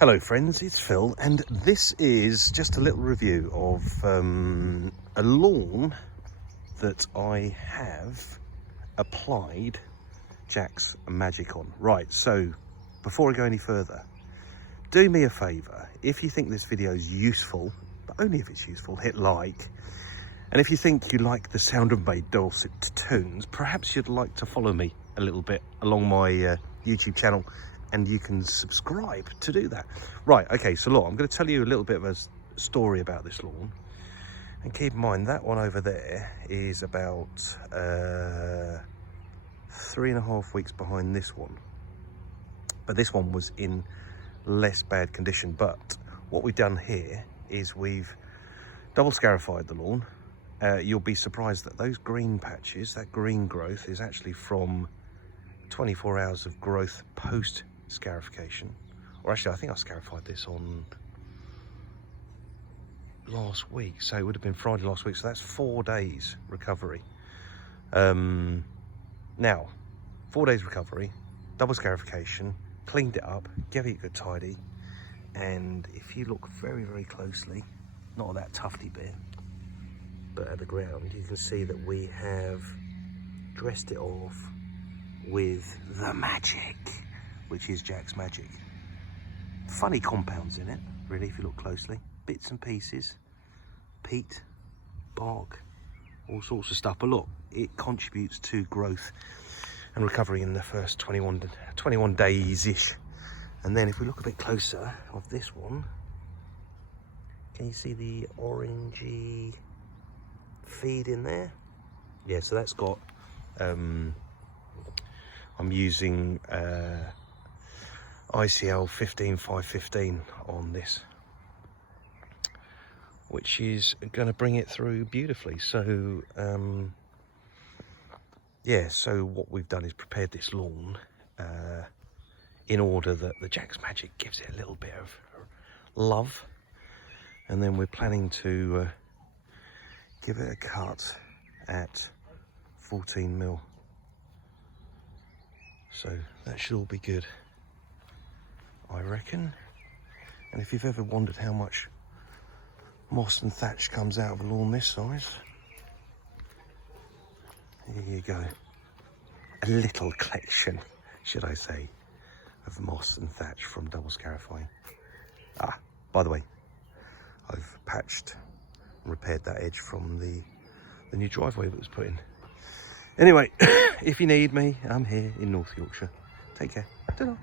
Hello friends, it's Phil, and this is just a little review of a lawn that I have applied Jack's Magic on. Right, so before I go any further, do me a favour. If you think this video is useful, but only if it's useful, hit like. And if you think you like the sound of my dulcet tones, perhaps you'd like to follow me a little bit along my YouTube channel, and you can subscribe to do that. Right, okay, so look, I'm going to tell you a little bit of a story about this lawn. And keep in mind, that one over there is about 3.5 weeks behind this one. But this one was in less bad condition. But what we've done here is we've double scarified the lawn. You'll be surprised that those green patches, that green growth, is actually from 24 hours of growth post scarification. Or actually, I think I scarified this on last week, so it would have been Friday last week, so that's 4 days recovery. Now 4 days recovery, double scarification, cleaned it up, gave it a good tidy, and if you look very closely, not at that tufty bit but at the ground, you can see that we have dressed it off with the magic, which is Jack's Magic. Funny compounds in it, really, if you look closely. Bits and pieces, peat, bark, all sorts of stuff. But look, it contributes to growth and recovery in the first 21 days-ish. And then if we look a bit closer of this one, can you see the orangey feed in there? Yeah, so that's got, I'm using ICL 15515 on this, which is going to bring it through beautifully. So yeah, so what we've done is prepared this lawn in order that the Jack's Magic gives it a little bit of love, and then we're planning to give it a cut at 14mm. So that should all be good, I reckon. And if you've ever wondered how much moss and thatch comes out of a lawn this size, here you go. A little collection, should I say, of moss and thatch from double scarifying. Ah, by the way, I've patched and repaired that edge from the new driveway that was put in. Anyway, if you need me, I'm here in North Yorkshire. Take care. Ta-da.